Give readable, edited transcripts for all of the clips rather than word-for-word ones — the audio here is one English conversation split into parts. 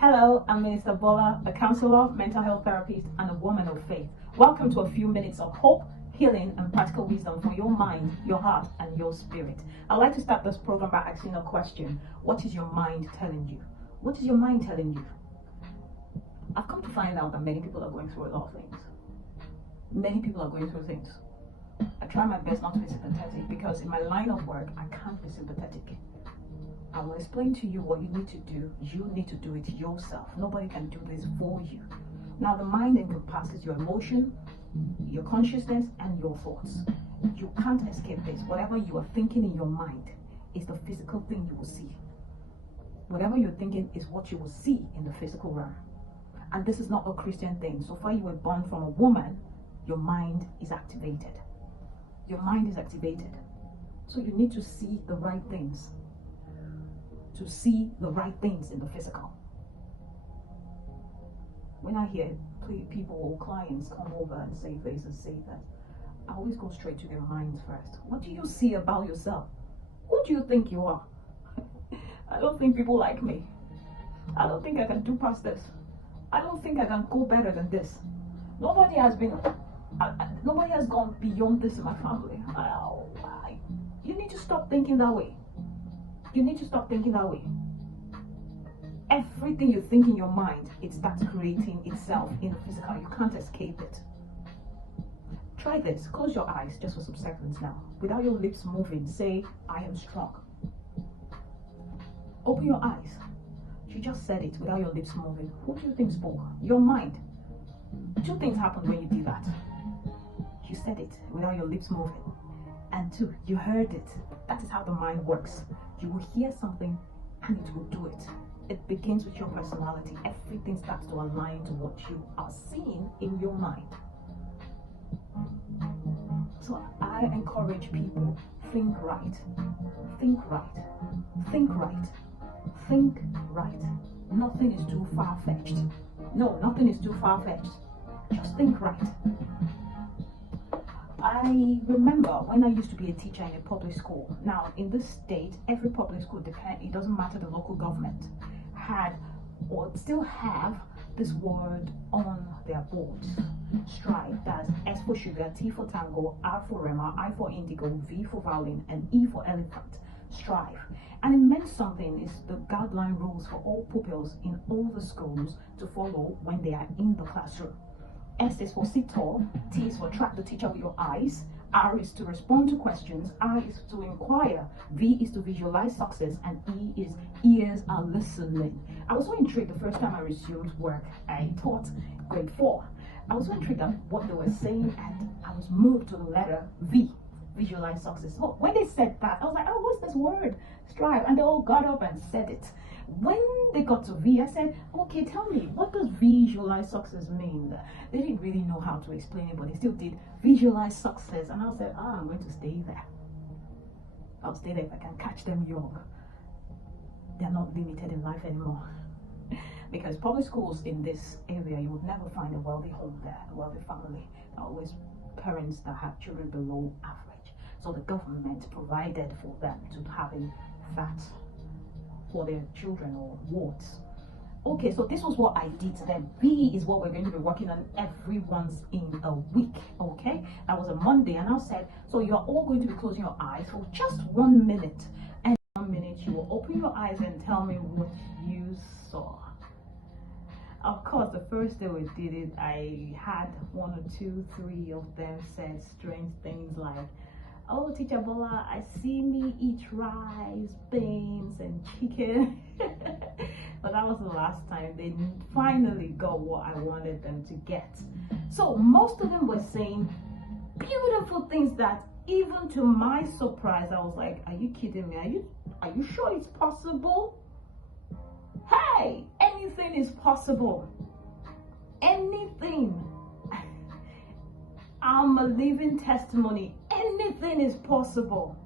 Hello, I'm Minister Bola, a counselor, mental health therapist, and a woman of faith. Welcome to a few minutes of hope, healing, and practical wisdom for your mind, your heart, and your spirit. I'd like to start this program by asking a question. What is your mind telling you? What is your mind telling you? I've come to find out that many people are going through a lot of things. Many people are going through things. I try my best not to be sympathetic because in my line of work, I can't be sympathetic. I will explain to you what you need to do. You need to do it yourself. Nobody can do this for you. Now, the mind encompasses your emotion, your consciousness, and your thoughts. You can't escape this. Whatever you are thinking in your mind is the physical thing you will see. Whatever you're thinking is what you will see in the physical realm. And this is not a Christian thing. So far you were born from a woman, your mind is activated. Your mind is activated. So you need to see the right things. To see the right things in the physical. When I hear people or clients come over and say this and say that, I always go straight to their minds first. What do you see about yourself? Who do you think you are? I don't think people like me. I don't think I can do past this. I don't think I can go better than this. Nobody has gone beyond this in my family. You need to stop thinking that way. You need to stop thinking that way. Everything you think in your mind, it starts creating itself in the physical. You can't escape it. Try this. Close your eyes just for some seconds now. Without your lips moving, say, I am strong. Open your eyes. You just said it without your lips moving. Who do you think spoke? Your mind. Two things happened when you did that. You said it without your lips moving. And two, you heard it. That is how the mind works. You will hear something and it will do it. It begins with your personality. Everything starts to align to what you are seeing in your mind. So I encourage people, think right. Think right. Think right. Think right. Nothing is too far-fetched. No, nothing is too far-fetched. Just think right. I remember when I used to be a teacher in a public school. Now, in this state, every public school, it doesn't matter the local government, had or still have this word on their boards. Strive. That's S for sugar, T for tango, R for Rema, I for indigo, V for violin, and E for elephant. Strive. And it meant something. It's the guideline rules for all pupils in all the schools to follow when they are in the classroom. S is for sit tall, T is for track the teacher with your eyes, R is to respond to questions, I is to inquire, V is to visualize success, and E is ears are listening. I was so intrigued the first time I resumed work. I taught grade 4. I was so intrigued at what they were saying, and I was moved to the letter V, visualize success. So when they said that, I was like, oh, what's this word? Strive. And they all got up and said it. When they got to V, I said, okay, tell me, what does visualize success mean? They didn't really know how to explain it, but they still did visualize success. And I said, I'm going to stay there. I'll stay there if I can catch them young. They're not limited in life anymore. Because public schools in this area, you would never find a wealthy home there, a wealthy family. There are always parents that have children below average. So the government provided for them to having that for their children or wards. Okay, so this was what I did to them. B is what we're going to be working on every once in a week. Okay, that was a Monday, and I said, so you're all going to be closing your eyes for just 1 minute. And 1 minute, you will open your eyes and tell me what you saw. Of course, the first day we did it, I had 1 or 2, 3 of them said strange things like, oh, Teacher Bola, I see me eat rice, beans, and chicken. But that was the last time. They finally got what I wanted them to get. So most of them were saying beautiful things that even to my surprise, I was like, are you kidding me? Are you sure it's possible? Hey, anything is possible. Anything. I'm a living testimony. Anything is possible.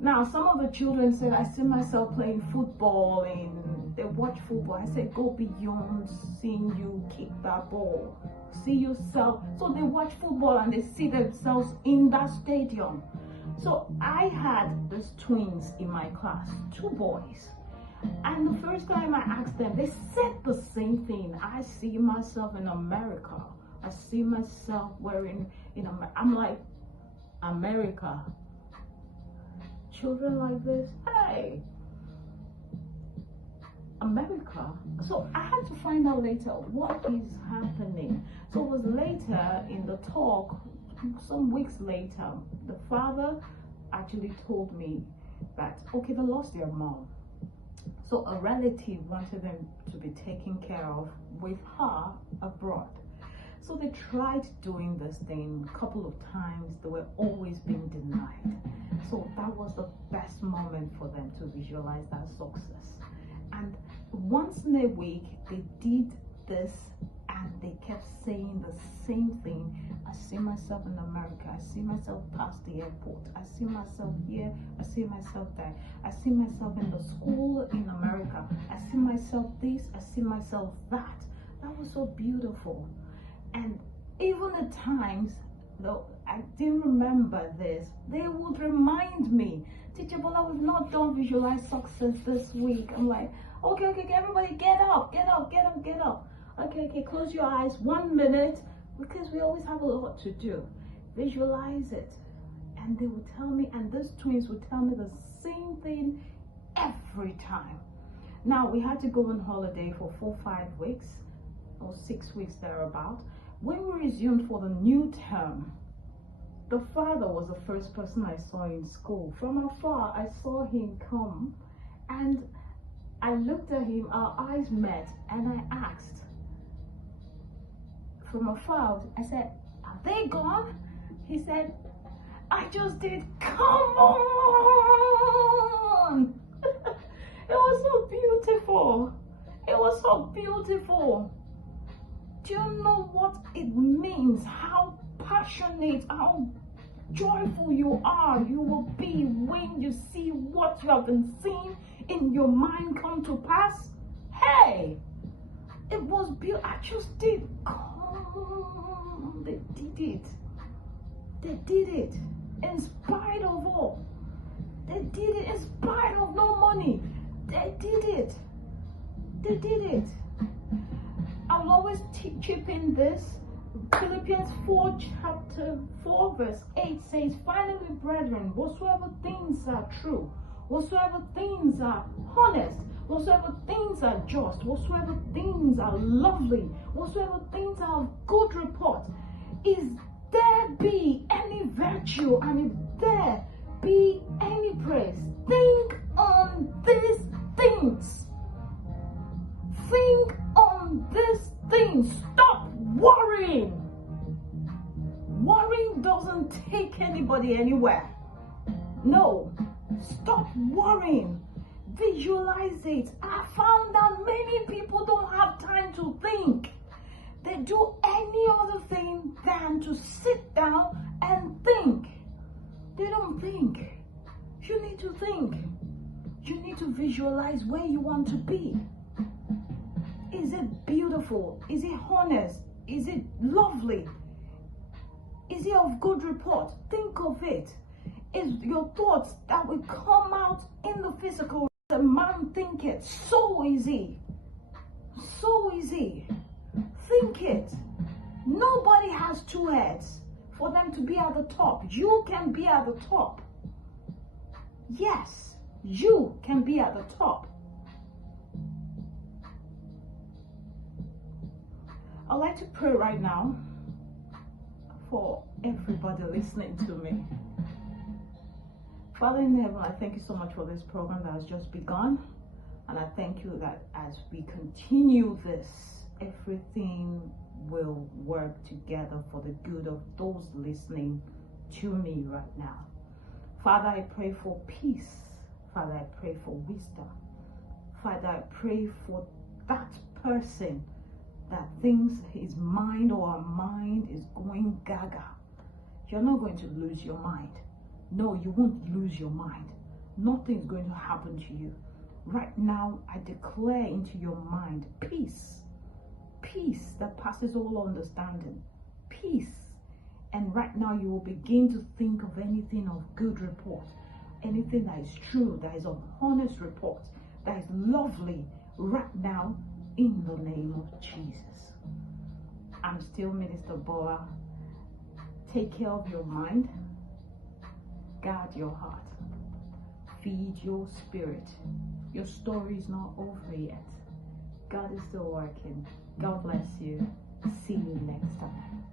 Now, some of the children said, I see myself playing football, and they watch football. I said, go beyond seeing you kick that ball. See yourself. So they watch football and they see themselves in that stadium. So I had these twins in my class, 2 boys. And the first time I asked them, they said the same thing. I see myself in America. I see myself wearing, I'm like, America. Children like this, hey, America. So I had to find out later what is happening. So it was later in the talk, some weeks later, the father actually told me that, okay, they lost their mom. So a relative wanted them to be taken care of with her abroad. So they tried doing this thing a couple of times. They were always being denied. So that was the best moment for them to visualize that success. And once in a week, they did this and they kept saying the same thing. I see myself in America. I see myself past the airport. I see myself here. I see myself there. I see myself in the school in America. I see myself this. I see myself that. That was so beautiful. And even at times, though I didn't remember this, they would remind me, Teacher Bola, we've not done visualize success this week. I'm like, okay, everybody get up. Okay, close your eyes 1 minute, because we always have a lot to do. Visualize it. And they would tell me, and these twins would tell me the same thing every time. Now, we had to go on holiday for 4-5 weeks, or 6 weeks thereabout. When we resumed for the new term, the father was the first person I saw in school. From afar, I saw him come, and I looked at him, our eyes met, and I asked, from afar, I said, are they gone? He said, I just did, come on! It was so beautiful. It was so beautiful. Do you know what it means? How passionate, how joyful you will be when you see what you have been seeing in your mind come to pass. Hey, it was beautiful. I just did. They did it. They did it in spite of all. They did it in spite of no money. They did it. They did it. I'll always chip in this. Philippians 4 chapter 4 verse 8 says, finally, brethren, whatsoever things are true, whatsoever things are honest, whatsoever things are just, whatsoever things are lovely, whatsoever things are of good report, is there be any virtue, and if there be any praise, think on these things. Think on these things. Stop worrying. Worrying doesn't take anybody anywhere. No. Stop worrying. Visualize it. I found that many people don't have time to think. They do any other thing than to sit down and think. They don't think. You need to think. You need to visualize where you want to be. Is it beautiful? Is it honest? Is it lovely? Is it of good report? Think of it. Is your thoughts that will come out in the physical, the man think it. So easy. So easy. Think it. Nobody has two heads for them to be at the top. You can be at the top. Yes, you can be at the top. I'd like to pray right now for everybody listening to me. Father in heaven, I thank you so much for this program that has just begun. And I thank you that as we continue this, everything will work together for the good of those listening to me right now. Father, I pray for peace. Father, I pray for wisdom. Father, I pray for that person that thinks his mind or her mind is going gaga. You're not going to lose your mind. No, you won't lose your mind. Nothing's going to happen to you. Right now, I declare into your mind peace. Peace that passes all understanding. Peace. And right now, you will begin to think of anything of good report. Anything that is true, that is of honest report. that is lovely right now in the name of Jesus. I'm still Minister Boa. Take care of your mind, guard your heart, feed your spirit. Your story is not over yet. God is still working. God bless you. See you next time.